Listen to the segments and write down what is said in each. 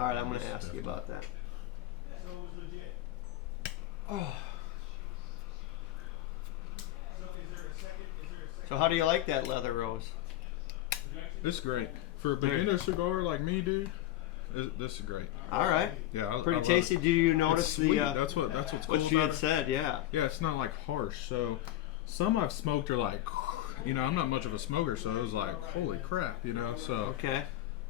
All right, I'm going to ask you about that. Oh. So how do you like that leather rose? It's great. For a beginner cigar like me, dude, this is great. All right. Yeah, pretty tasty. Do you notice the? That's what's cool what she about had it. said. Yeah. Yeah, it's not like harsh. So some I've smoked are like, I'm not much of a smoker, so it was like, holy crap, So okay.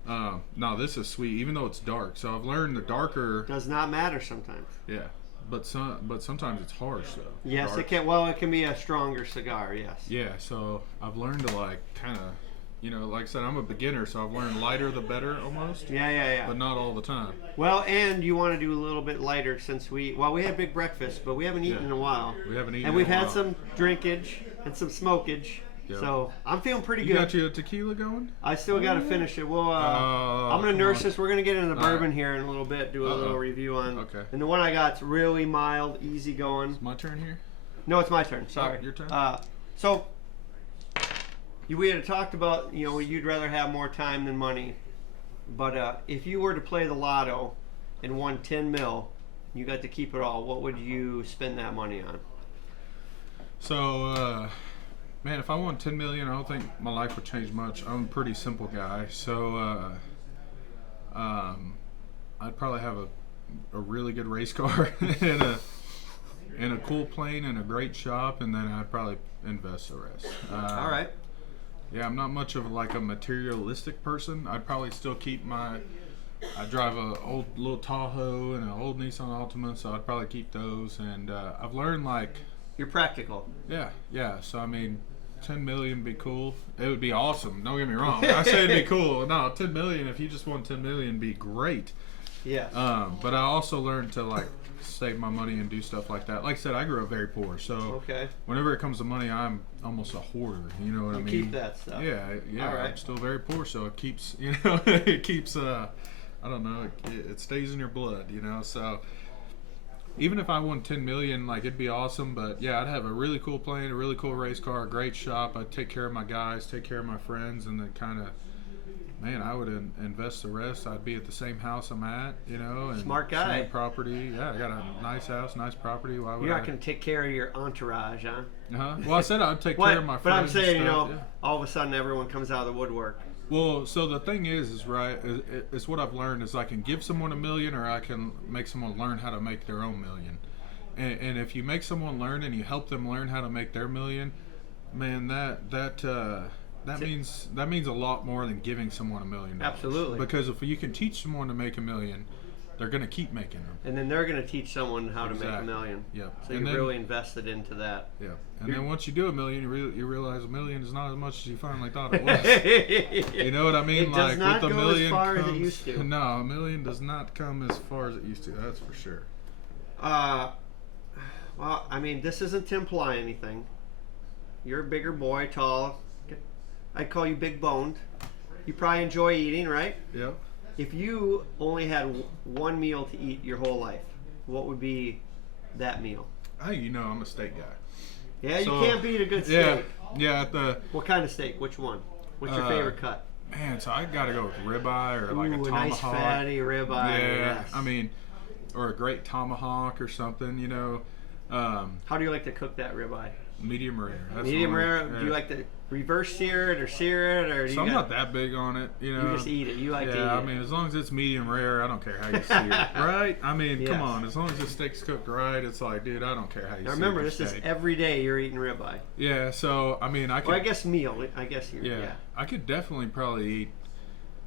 No, this is sweet, even though it's dark. So I've learned the darker does not matter sometimes. Yeah, but sometimes it's harsh though. Yes, dark. It can. Well, it can be a stronger cigar. Yes. Yeah, so I've learned to like kind of. Like I said, I'm a beginner, so I've learned lighter the better almost. Yeah. But not all the time. Well, and you want to do a little bit lighter since we had big breakfast, but we haven't eaten in a while. We haven't eaten and we've in a had while. some drinkage and some smokage. Yep. So I'm feeling pretty good. You got your tequila going? I still got to finish it. Well, I'm going to nurse this. We're going to get into the bourbon here in a little bit, do a little review on. Okay. And the one I got's really mild, easy going. It's my turn here? No, it's my turn. Sorry. Your turn? So we had talked about, you'd rather have more time than money. But if you were to play the lotto and won 10 mil, you got to keep it all, what would you spend that money on? So, man, if I won 10 million, I don't think my life would change much. I'm a pretty simple guy. So, I'd probably have a really good race car and a cool plane and a great shop, and then I'd probably invest the rest. All right. Yeah, I'm not much of like a materialistic person. I'd probably still keep I drive a old little Tahoe and an old Nissan Altima, so I'd probably keep those. And I've learned like you're practical. Yeah. So I mean, 10 million would be cool. It would be awesome. Don't get me wrong. I say it'd be cool. No, 10 million. If you just won 10 million, would be great. Yeah. But I also learned to like save my money and do stuff like that. Like I said, I grew up very poor, so whenever it comes to money, I'm almost a hoarder. You know what I mean? Keep that stuff. Yeah. All right. I'm still very poor, so it keeps, it keeps. I don't know. It stays in your blood. So even if I won 10 million, like it'd be awesome. But yeah, I'd have a really cool plane, a really cool race car, a great shop. I'd take care of my guys, take care of my friends, and then kind of. Man, I would invest the rest. I'd be at the same house I'm at, and smart guy. Same property. Yeah, I got a nice house, nice property. Why would You're not going to take care of your entourage, huh? Well, I said I'd take care of my friends. But I'm saying, stuff, all of a sudden everyone comes out of the woodwork. Well, so the thing is what I've learned is I can give someone $1 million, or I can make someone learn how to make their own $1 million. And if you make someone learn and you help them learn how to make their $1 million, man, that means a lot more than giving someone $1 million. Absolutely. Because if you can teach someone to make $1 million, they're going to keep making them. And then they're going to teach someone how to make $1 million. Yep. So you're really invested into that. Yeah. And then once you do $1 million, you realize $1 million is not as much as you finally thought it was. You know what I mean? It does not with go $1 million as far as it used to. No, $1 million does not come as far as it used to. That's for sure. Well, I mean, this isn't to imply anything. You're a bigger boy, tall. I'd call you big boned. You probably enjoy eating, right? Yep. If you only had one meal to eat your whole life, what would be that meal? Hey, I'm a steak guy. Yeah, you can't beat a good steak. Yeah. What kind of steak? Which one? What's your favorite cut? Man, so I gotta go with ribeye or like a tomahawk. Nice fatty ribeye. Yeah, yes. I mean, or a great tomahawk or something. How do you like to cook that ribeye? Medium rare. Medium rare. Yeah. Do you like to reverse sear it or sear it, or do I'm not that big on it. You just eat it. You like to eat it. Yeah, I mean, as long as it's medium rare, I don't care how you sear it, right? I mean, Yes. come on. As long as the steak's cooked right, it's like, dude, I don't care how you Now sear remember, your this steak. is every day you're eating ribeye. Yeah, so I mean, I could. Well, I guess meal. I guess you. Yeah. I could definitely probably eat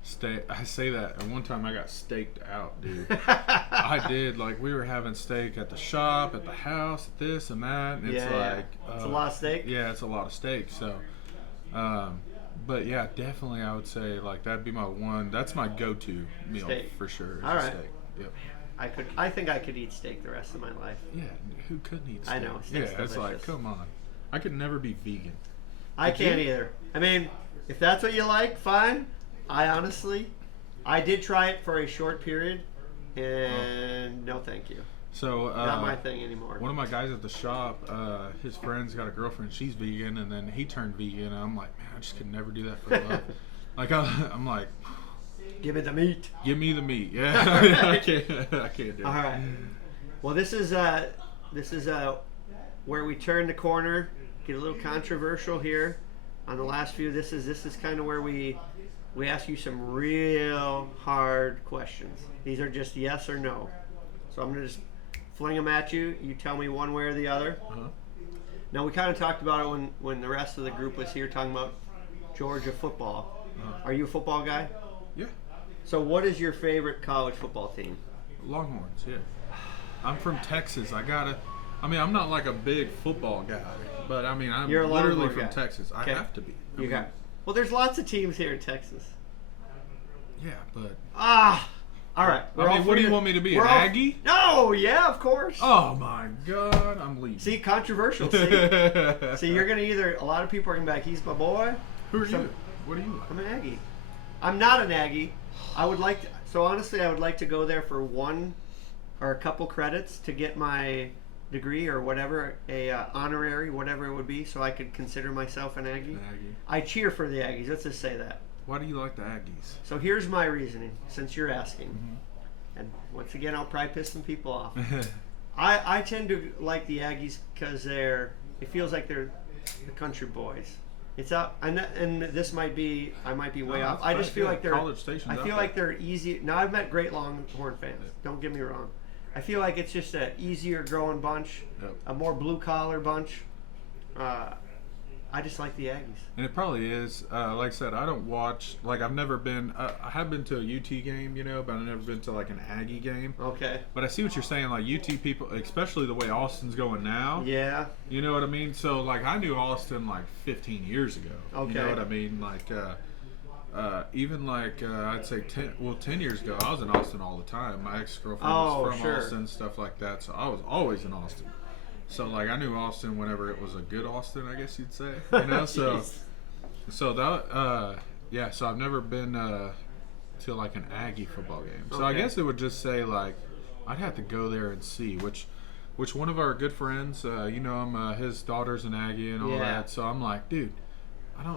steak. I say that, and one time I got staked out, dude. I did. Like, we were having steak at the shop, at the house, this and that. And it's like it's a lot of steak. Yeah, it's a lot of steak. So, but yeah, definitely, I would say like that'd be my one. That's my go-to meal for sure. All right. Steak. Yep. I think I could eat steak the rest of my life. Yeah, who couldn't eat steak? I know. Yeah, Steak's it's like, delicious. come on. I could never be vegan. I can't either. I mean, if that's what you like, fine. I did try it for a short period, and no thank you. So not my thing anymore. One of my guys at the shop, his friend's got a girlfriend. She's vegan, and then he turned vegan. And I'm like, man, I just could never do that for love. Like I'm like, Give me the meat. Give me the meat. Yeah, I can't do it. All right. Well, this is where we turn the corner, get a little controversial here. On the last few, this is kind of where we ask you some real hard questions. These are just yes or no. So I'm gonna just fling them at you. You tell me one way or the other. Uh-huh. Now we kind of talked about it when the rest of the group was here talking about Georgia football. Are you a football guy? Yeah. So what is your favorite college football team? Longhorns, yeah. I'm from Texas. I'm not like a big football guy, but I mean, I'm You're a literally Longhorn from guy. Texas. I Okay. have to be. You got. Well, there's lots of teams here in Texas. Yeah, but. All right. What do you want me to be? An Aggie? No, yeah, of course. Oh my God, I'm leaving. See, controversial. See, you're gonna either. A lot of people are gonna be like, he's my boy. Who are you? What are you like? I'm an Aggie. I'm not an Aggie. I would like to. So honestly, I would like to go there for one or a couple credits to get my degree or whatever, a honorary, whatever it would be, so I could consider myself an Aggie. I cheer for the Aggies. Let's just say that. Why do you like the Aggies? So here's my reasoning, since you're asking. Mm-hmm. And once again, I'll probably piss some people off. I tend to like the Aggies because it feels like they're the country boys. It's out, and this might be, I might be way off. I just feel like they're College Station's I out feel there. like they're easy. Now I've met great Longhorn fans. Don't get me wrong. I feel like it's just an easier growing bunch, a more blue collar bunch. I just like the Aggies. And it probably is. Like I said, I don't watch. Like I've never been. I have been to a UT game, but I've never been to like an Aggie game. Okay. But I see what you're saying. Like UT people, especially the way Austin's going now. Yeah. You know what I mean? So like I knew Austin like 15 years ago. Okay. You know what I mean? Like even like I'd say 10 years ago, I was in Austin all the time. My ex-girlfriend was from Austin, stuff like that. So I was always in Austin. So like I knew Austin whenever it was a good Austin, I guess you'd say. So that so I've never been to like an Aggie football game. So I guess it would just say like I'd have to go there and see which one of our good friends, his daughter's an Aggie and all that. So I'm like, dude,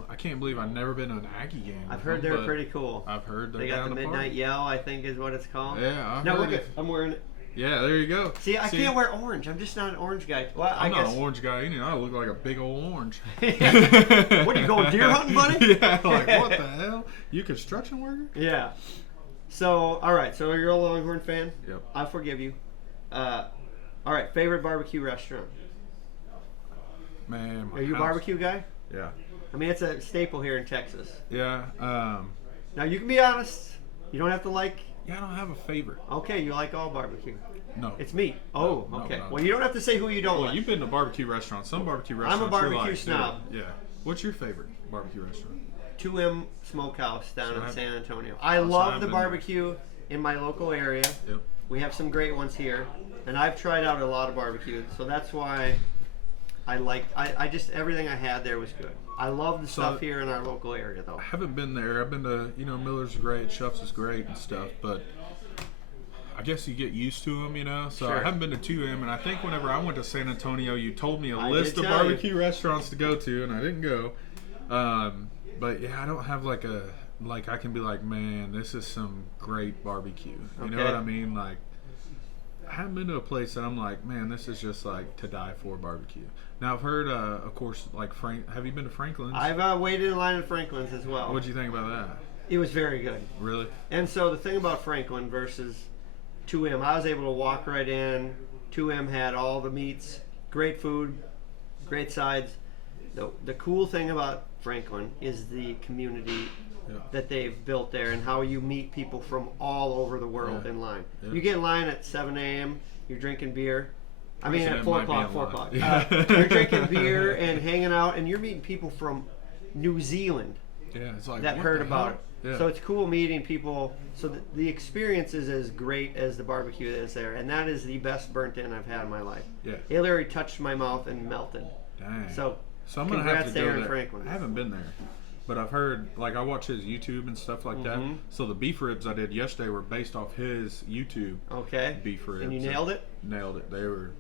I can't believe I've never been to an Aggie game. I've heard they're pretty cool. I've heard they got the midnight yell, I think is what it's called. Yeah, now look, I'm wearing it. Yeah, there you go. See, I can't wear orange. I'm just not an orange guy. Well, I'm not an orange guy. I look like a big old orange. What, are you going deer hunting, buddy? Yeah, like what the hell? You construction worker? Yeah. So, all right. So you're a Longhorn fan? Yep. I forgive you. All right. Favorite barbecue restaurant? Man, are you a barbecue guy? Yeah. I mean, it's a staple here in Texas. Yeah. Now you can be honest. You don't have to like. Yeah, I don't have a favorite. Okay, you like all barbecue. No. It's meat. Oh, No, okay. no. Well, you don't have to say who you don't Well, like. you've been to barbecue restaurants. Some barbecue restaurants. I'm a barbecue you're like, snob. Yeah. What's your favorite barbecue restaurant? 2M Smokehouse down in San Antonio. I so love I've the been barbecue in my local area. Yep. We have some great ones here, and I've tried out a lot of barbecue, so that's why I just everything I had there was good. I love the stuff here in our local area, though. I haven't been there. I've been to, Miller's is great, Shuff's is great and stuff, but I guess you get used to them, So Sure. I haven't been to 2M, and I think whenever I went to San Antonio, you told me a list of barbecue restaurants to go to, and I didn't go. But yeah, I don't have I can be like, man, this is some great barbecue. You know what I mean? Like, I haven't been to a place that I'm like, man, this is just like to die for barbecue. Now I've heard, of course, like have you been to Franklin's? I've waited in line at Franklin's as well. What'd you think about that? It was very good. Really? And so the thing about Franklin versus 2M, I was able to walk right in. 2M had all the meats, great food, great sides. The cool thing about Franklin is the community that they've built there and how you meet people from all over the world in line. Yeah. You get in line at 7 a.m., you're drinking beer. I mean, at 4 o'clock, 4 o'clock. You're drinking beer and hanging out, and you're meeting people from New Zealand it's like, that heard about it. Yeah. So it's cool meeting people. So the experience is as great as the barbecue is there, and that is the best burnt in I've had in my life. Yeah. It literally touched my mouth and melted. Dang. So I'm gonna have to go there in there. Franklin. I haven't been there, but I've heard, like, I watch his YouTube and stuff like that. So the beef ribs I did yesterday were based off his YouTube Okay. beef ribs. And you nailed it? Nailed it. They were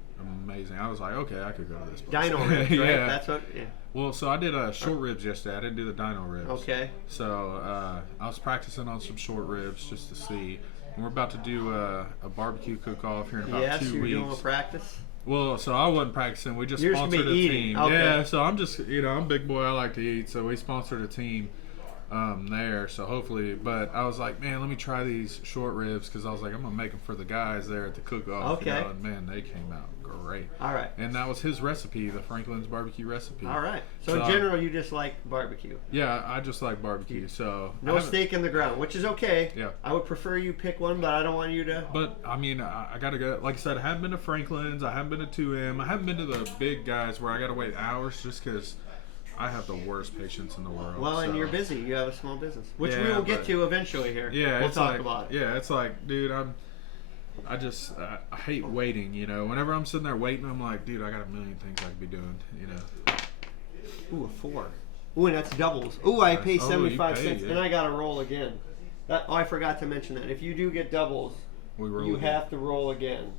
amazing. I was like, okay, I could go to this place. Dino ribs, right? Yeah. That's what. Yeah. Well, so I did short ribs yesterday. I didn't do the dino ribs. Okay. So I was practicing on some short ribs just to see. And we're about to do a barbecue cook-off here in about Yes, 2 you're weeks. doing a practice. Well, so I wasn't practicing. We just You're just sponsored gonna a be eating. team. Okay. Yeah, so I'm just, I'm a big boy. I like to eat. So we sponsored a team there. So hopefully, but I was like, man, let me try these short ribs because I was like, I'm going to make them for the guys there at the cook-off. Okay. And man, they came out great. All right. And that was his recipe, the Franklin's barbecue recipe. All right. So in general, you just like barbecue. Yeah, I just like barbecue. So no stake in the ground, which is okay. Yeah. I would prefer you pick one, but I don't want you to. But I mean, I gotta go. Like I said, I haven't been to Franklin's. I haven't been to 2M. I haven't been to the big guys where I gotta wait hours just because I have the worst patience in the world. Well, and so. you're busy. You have a small business, which we Yeah, will get but- to eventually here. Yeah, we'll it's talk like, about it. Yeah, it's like, dude, I just I hate waiting. Whenever I'm sitting there waiting, I'm like, dude, I got a million things I could be doing. Ooh, a 4. Ooh, and that's doubles. Ooh, I pay you 75 pay, cents, yeah. and I got to roll again. I forgot to mention that. If you do get doubles, We roll you again. have to roll again.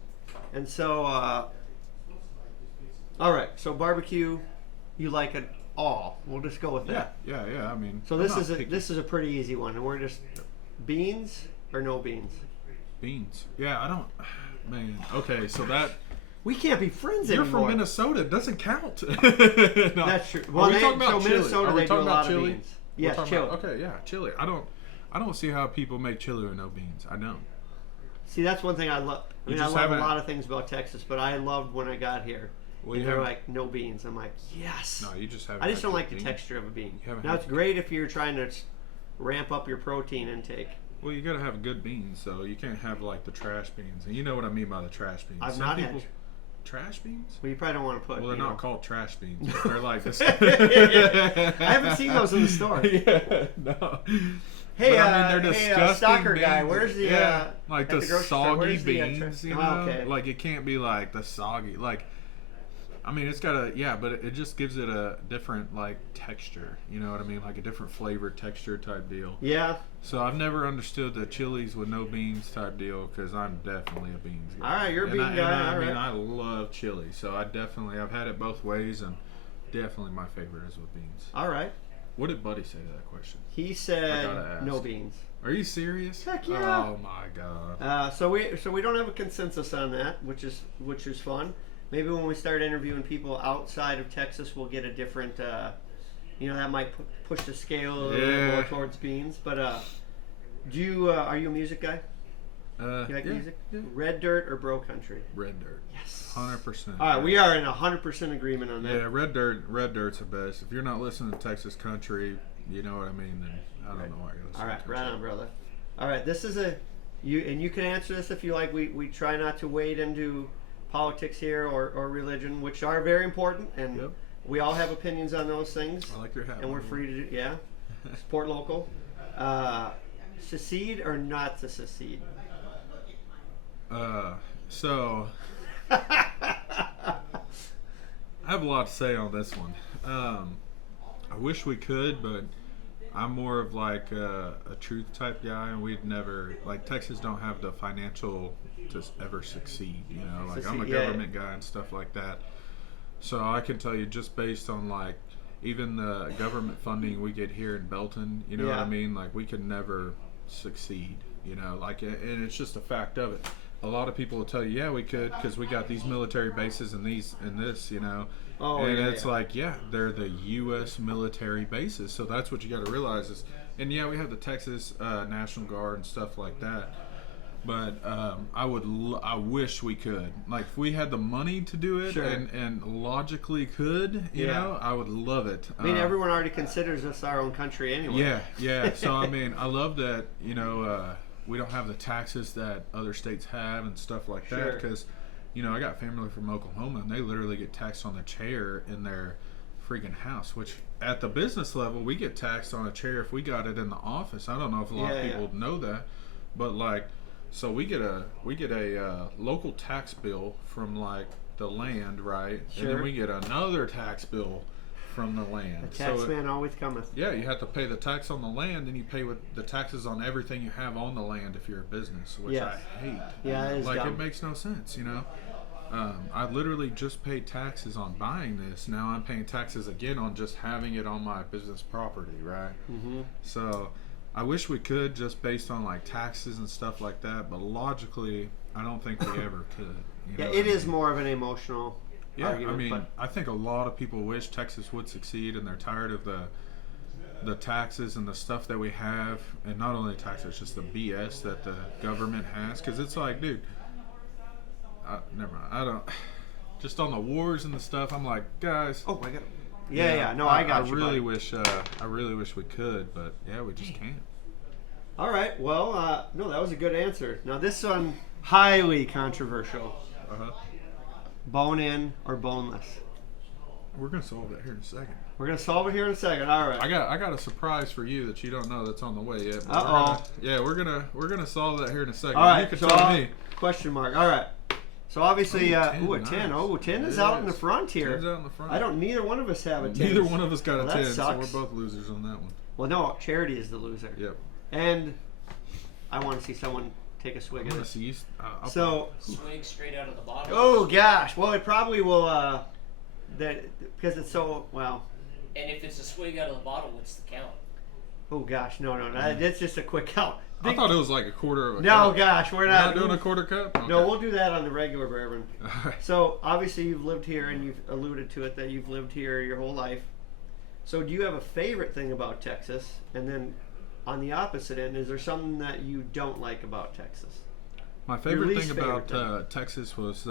And so, all right. So barbecue, you like it all. We'll just go with that. Yeah. I mean, So I'm this not is a picky. this is a pretty easy one, and we're just beans or no beans. Beans. Yeah, I don't. Man, okay, so that. We can't be friends You're anymore. from Minnesota. It doesn't count. No. That's true. Well, Are we they- talking about so chili? Minnesota, Are we they do talking a about lot of chili? beans. We're Yes, talking chili. about- okay, yeah, chili. I don't see how people make chili with no beans. I don't. See, that's one thing I love. I You mean, I just love a haven't- lot of things about Texas, but I loved when I got here. Well, and you they're haven't- like, no beans. I'm like, yes. No, you just haven't. I just had don't like the beans. texture of a bean. You haven't Now, had- it's great if you're trying to ramp up your protein intake. Well, you gotta have good beans, so you can't have like the trash beans. And you know what I mean by the trash beans. I've Some not people, had. trash beans. Well, you probably don't want to put. Well, they're you not know. called trash beans. But they're like this. I haven't seen those in the store. Yeah, no. Hey, But, I mean, they're hey, disgusting stalker beans. guy, where's the, like at the the grocery store, soggy where's the, beans, you know? Oh, okay. Like it can't be like the soggy, like. I mean, it's got but it just gives it a different like texture. You know what I mean? Like a different flavor, texture type deal. Yeah. So I've never understood the chilies with no beans type deal because I'm definitely a beans guy. All right, you're a bean guy, I all mean, right. I love chili, so I've had it both ways, and definitely my favorite is with beans. All right. What did Buddy say to that question? He I said gotta ask. no beans. Are you serious? Heck yeah. Oh my god. So we don't have a consensus on that, which is fun. Maybe when we start interviewing people outside of Texas, we'll get a different. That might push the scale a little bit more towards beans. But do you are you a music guy? You like music? Yeah. Red Dirt or Bro Country? Red Dirt. Yes. 100%. All right, we are in 100% agreement on that. Yeah, Red Dirt's the best. If you're not listening to Texas country, you know what I mean. Then I don't know why you're listening. All right, to right country. on, brother. All right, this is you can answer this if you like. We try not to wade into politics here or religion, which are very important, and Yep. we all have opinions on those things. I like your hat. And we're free to support local. Secede or not to secede? So I have a lot to say on this one. I wish we could, but I'm more of like a truth type guy, and we'd never Texas don't have the financial to ever succeed. I'm a Succeed, yeah. government guy and stuff like that. So I can tell you just based on even the government funding we get here in Belton, you know what I mean? Like we could never succeed, and it's just a fact of it. A lot of people will tell you, yeah, we could because we got these military bases and this, Oh, and yeah, it's they're the U.S. military bases. So that's what you got to realize is, and yeah, we have the Texas National Guard and stuff like that. But I wish we could. Like if we had the money to do it Sure. and logically could, you know, I would love it. I mean, everyone already considers us our own country anyway. Yeah. So I mean, I love that. We don't have the taxes that other states have and stuff like that Sure. because, I got family from Oklahoma and they literally get taxed on the chair in their freaking house. Which at the business level, we get taxed on a chair if we got it in the office. I don't know if a lot of people know that, but so we get a local tax bill from the land, right? Sure. And then we get another tax bill from the land. The tax man always cometh. Yeah, you have to pay the tax on the land, and you pay with the taxes on everything you have on the land if you're a business, which I hate. Yeah, it is dumb. It makes no sense, I literally just paid taxes on buying this. Now I'm paying taxes again on just having it on my business property, right? Mm-hmm. So I wish we could, just based on like taxes and stuff like that, but logically I don't think we ever could. You know Yeah, it what I is mean? more of an emotional Yeah, argument. I mean, but I think a lot of people wish Texas would succeed, and they're tired of the taxes and the stuff that we have, and not only taxes, just the BS that the government has. Because it's like, dude, never mind. I don't. Just on the wars and the stuff, I'm like, guys. oh, I got. Yeah. No, I got I you. really buddy. wish. I really wish we could, but yeah, we just can't. All right. Well, no, that was a good answer. Now this one highly controversial. Uh-huh. Bone in or boneless? We're gonna solve that here in a second. We're gonna solve it here in a second. All right. I got a surprise for you that you don't know that's on the way yet. but Uh-oh. We're gonna solve that here in a second. All right. You can So tell me. question mark. All right. So obviously, Ooh, 10, a 10. nice. Oh, 10 is It out in the is. front here. 10's out in the front. I don't. Neither one of us have a 10. Neither one of us got Well, a that 10, so sucks. we're both losers on that one. Well, no, Charity is the loser. Yep. And I want to see someone take a swig I'm of gonna it. see. I'll So, Swig straight out of the bottle. oh gosh. Well, it probably will. That because it's so well. And if it's a swig out of the bottle, what's the count? Oh gosh, no. That's just a quick count. I thought it was like a quarter of a No, cup. gosh, we're We're not not doing a quarter cup? Okay. No, we'll do that on the regular bourbon. Alright. So obviously you've lived here, and you've alluded to it that you've lived here your whole life. So do you have a favorite thing about Texas? And then on the opposite end, is there something that you don't like about Texas? My favorite least thing about favorite Texas was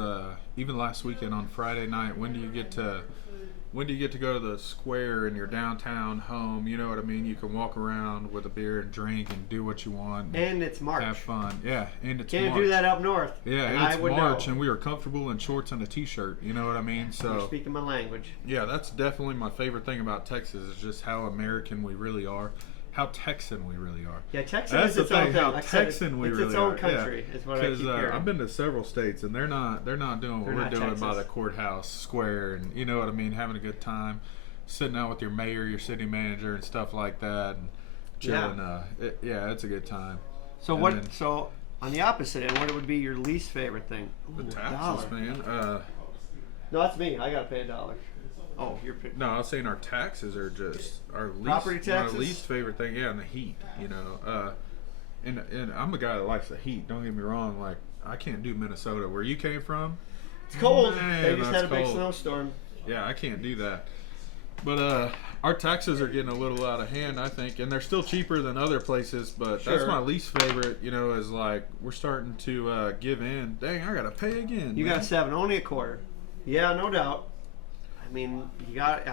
even last weekend on Friday night. When do you get to go to the square in your downtown home? You know what I mean. You can walk around with a beer and drink and do what you want. And it's March. Have fun. Yeah, and it's Can't March. do that up north. Yeah, and and I it's would March, know. and we were comfortable in shorts and a t-shirt. You know what I mean? You're So speaking my language. yeah, that's definitely my favorite thing about Texas is just how American we really are, how Texan we really are. Yeah, Texas That's is the its own thing, thing. how Like I said, Texan we it's really its own are. country. Is what I keep hearing. I've been to several states, and they're not doing what They're we're not doing by Texas. the courthouse square, and you know what I mean, having a good time, sitting out with your mayor, your city manager, and stuff like that, and chilling. Yeah. It's a good time. So And what? then So on the opposite end, what would be your least favorite thing? the Ooh, taxes, $1. man. No, that's me. I gotta pay $1. Oh, you're. No, I was saying our taxes are just our least, Property taxes? my least favorite thing. Yeah, and the heat. You know, and I'm a guy that likes the heat. Don't get me wrong. Like I can't do Minnesota, where you came from. It's cold. Man, They just had a that's big cold. snowstorm. Yeah, I can't do that. But our taxes are getting a little out of hand, I think, and they're still cheaper than other places. But that's Sure. my least favorite. You know, is like we're starting to give in. Dang, I gotta pay again. You man. got 7, only a quarter. Yeah, no doubt. I mean, you got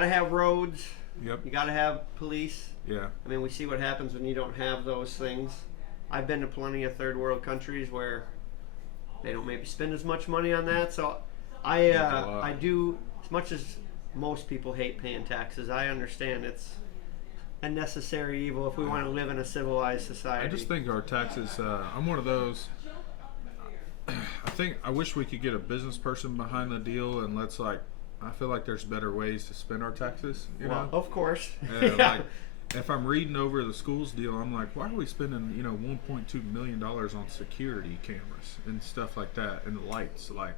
to have roads. Yep. You got to have police. Yeah. I mean, we see what happens when you don't have those things. I've been to plenty of third world countries where they don't maybe spend as much money on that. So I do, as much as most people hate paying taxes, I understand it's a necessary evil if we want to live in a civilized society. I just think our taxes. I'm one of those. I wish we could get a business person behind the deal and let's like. I feel like there's better ways to spend our taxes. You Well, know. of course. Yeah, like if I'm reading over the schools deal, I'm like, why are we spending $1.2 million on security cameras and stuff like that and lights? Like,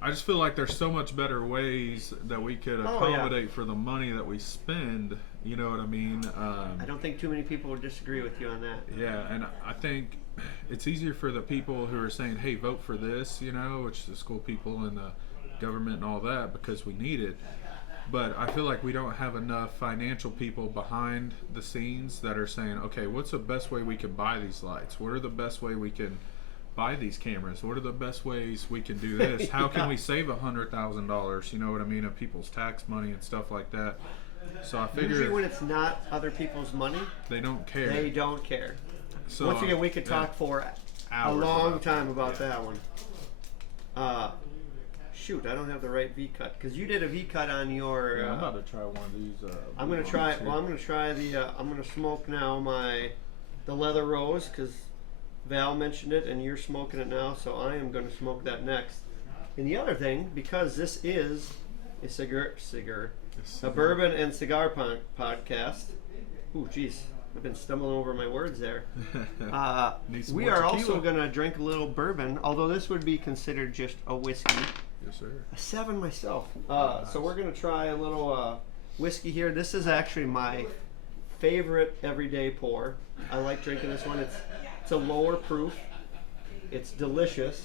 I just feel like there's so much better ways that we could accommodate for the money that we spend. You know what I mean? I don't think too many people would disagree with you on that. Yeah, and I think it's easier for the people who are saying, hey, vote for this, which is the school people and the government and all that, because we need it. But I feel like we don't have enough financial people behind the scenes that are saying, okay, what's the best way we can buy these lights? What are the best way we can buy these cameras? What are the best ways we can do this? How can we save $100,000, you know what I mean, of people's tax money and stuff like that? So I figure Usually when it's not other people's mone, they don't care. they don't care. So, Once again, we could yeah, talk for a hours long about time that, about yeah. that one. Shoot, I don't have the right V cut because you did a V cut on your. Yeah, I'm about to try one of these. I'm gonna blue try. ones here. Well, I'm gonna try the. I'm gonna smoke now the leather rose because Val mentioned it and you're smoking it now, so I am gonna smoke that next. And the other thing, because this is a bourbon and cigar podcast. Ooh, jeez, I've been stumbling over my words there. Need some We more are tequila. also going to drink a little bourbon, although this would be considered just a whiskey. Yes, sir. A 7 myself. Nice. So we're going to try a little whiskey here. This is actually my favorite everyday pour. I like drinking this one. It's a lower proof. It's delicious.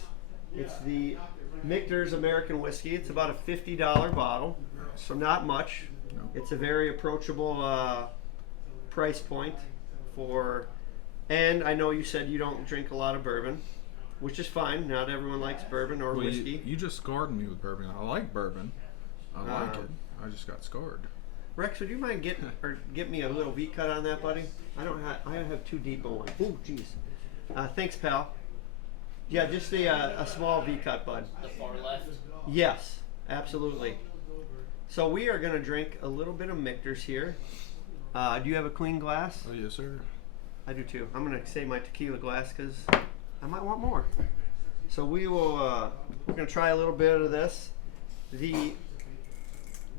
It's the Michter's American whiskey. It's about a $50 bottle, so not much. No. It's a very approachable price point for, and I know you said you don't drink a lot of bourbon, which is fine. Not everyone likes bourbon or Well, whiskey. you just scarred me with bourbon. I like bourbon. I like it. I just got scarred. Rex, would you mind get me a little V cut on that, buddy? I have too deep a one. Oh, jeez. Thanks, pal. Yeah, just a small V cut, bud. The far left. Yes, absolutely. So we are going to drink a little bit of Michter's here. Do you have a clean glass? Oh, yes, sir. I do too. I'm going to save my tequila glass because I might want more. So we will. We're going to try a little bit of this. The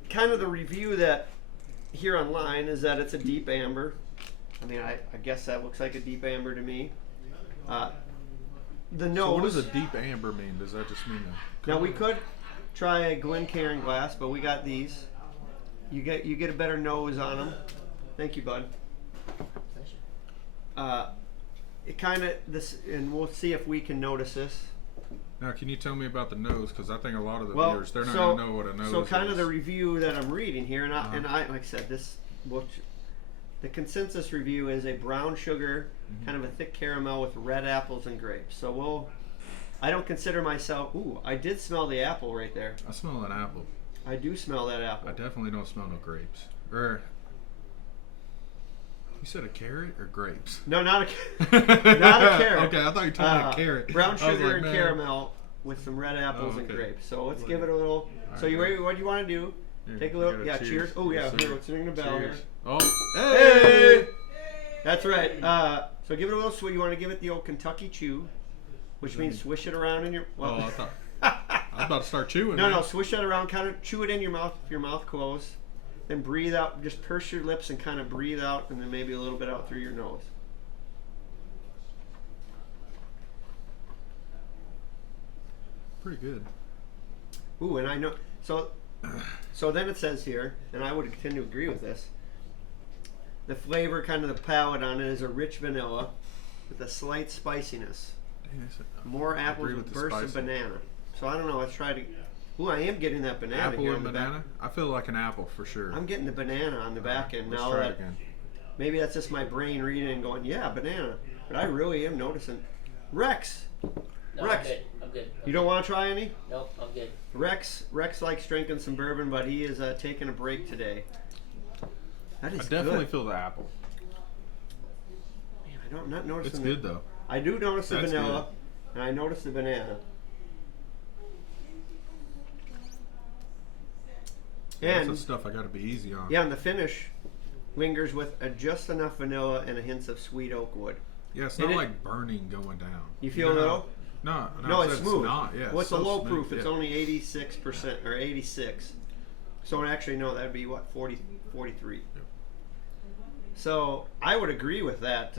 kind of the review that here online is that it's a deep amber. I mean, I guess that looks like a deep amber to me. The nose. So what does a deep amber mean? Does that just mean a Now we could try a Glencairn glass, but we got these. You get a better nose on them. Thank you, bud. It kind of this, and we'll see if we can notice this. Now, can you tell me about the nose? Because I think a lot of the Well, viewers, they're not so- going to know what a nose So is. kind of the review that I'm reading here, and Uh-huh. I like I said, the consensus review is a brown sugar, kind of a thick caramel with red apples and grapes. So I don't consider myself. Ooh, I did smell the apple right there. I smell an apple. I do smell that apple. I definitely don't smell no grapes. Or, you said a carrot or grapes? No, not a not a carrot. Okay, I thought you told me a carrot. Brown I was sugar like, and man. caramel with some red apples and okay. grapes. So let's Look. give it a little. So Alright, you go. ready? What do you want to do? Here, Take a we little. gotta Yeah, cheers. Oh yeah, Yes, here. sir. Let's ring the bell Cheers. here. Oh, Hey! hey! That's right. So give it a little swish. You want to give it the old Kentucky chew, which means swish it around in your. Well, Oh, I thought I was about to start chewing. no, man. swish that around. Kind of chew it in your mouth with your mouth closed. Then breathe out. Just purse your lips and kind of breathe out, and then maybe a little bit out through your nose. Pretty good. Ooh, and I know. So then it says here, and I would tend to agree with this. The flavor, kind of the palate on it, is a rich vanilla with a slight spiciness. Dang, More I apples agree with with the bursts of spicy. banana. So I don't know. Let's try to. Ooh, I am getting that banana apple here and on the back. banana? I feel like an apple for sure. I'm getting the banana on the back end Let's now. try That it again. maybe that's just my brain reading and going, yeah, banana. But I really am noticing. Rex, No, Rex. I'm good. you don't want to try any? Nope, I'm good. Rex likes drinking some bourbon, but he is taking a break today. That is I definitely good. feel the apple. Man, I'm not noticing. It's the- good though. I do notice the That's vanilla, and I notice the banana. That's And the stuff I got to be easy on. yeah, and the finish lingers with just enough vanilla and a hint of sweet oak wood. Yeah, it's And not it- like burning going down. You feel it though? No, No, I it's said smooth. not. Yeah, well, it's so a low smooth, proof. It's yeah. only 86% or 86. So actually, no, that'd be what 43. Yep. So I would agree with that.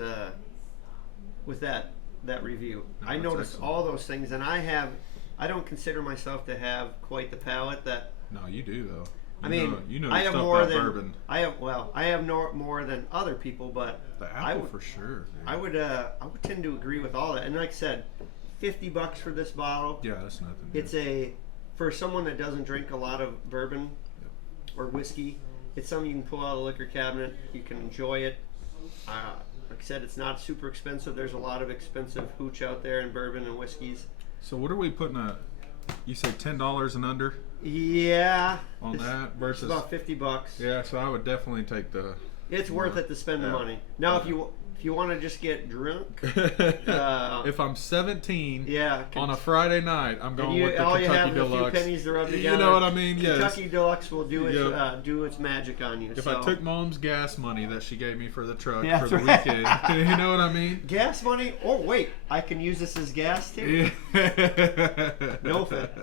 That review. No, I that's noticed excellent. all those things, and I don't consider myself to have quite the palate that. No, you do though. I mean, you know I your have stuff more about than bourbon. I have more than other people, but The I apple would, for sure. dude. I would tend to agree with all that. And like I said, $50 for this bottle. Yeah, that's nothing. It's for someone that doesn't drink a lot of bourbon or whiskey. It's something you can pull out of the liquor cabinet. You can enjoy it. Like I said, it's not super expensive. There's a lot of expensive hooch out there in bourbon and whiskeys. So what are we putting you say $10 and under Yeah. on that It's versus? about $50. Yeah, so I would definitely take the. It's worth it to spend the Yeah. money. Now, if you want to just get drunk, If I'm 17 yeah. on a Friday night, I'm and going with the all you Kentucky have is a few Deluxe. pennies to rub together. You know what I mean? Yes. Kentucky Deluxe will do its Yep. do its magic on you. If so. I took Mom's gas money that she gave me for the truck Yeah, for the that's right. weekend, you know what I mean? gas money, oh wait, I can use this as gas too. Yeah. No fit.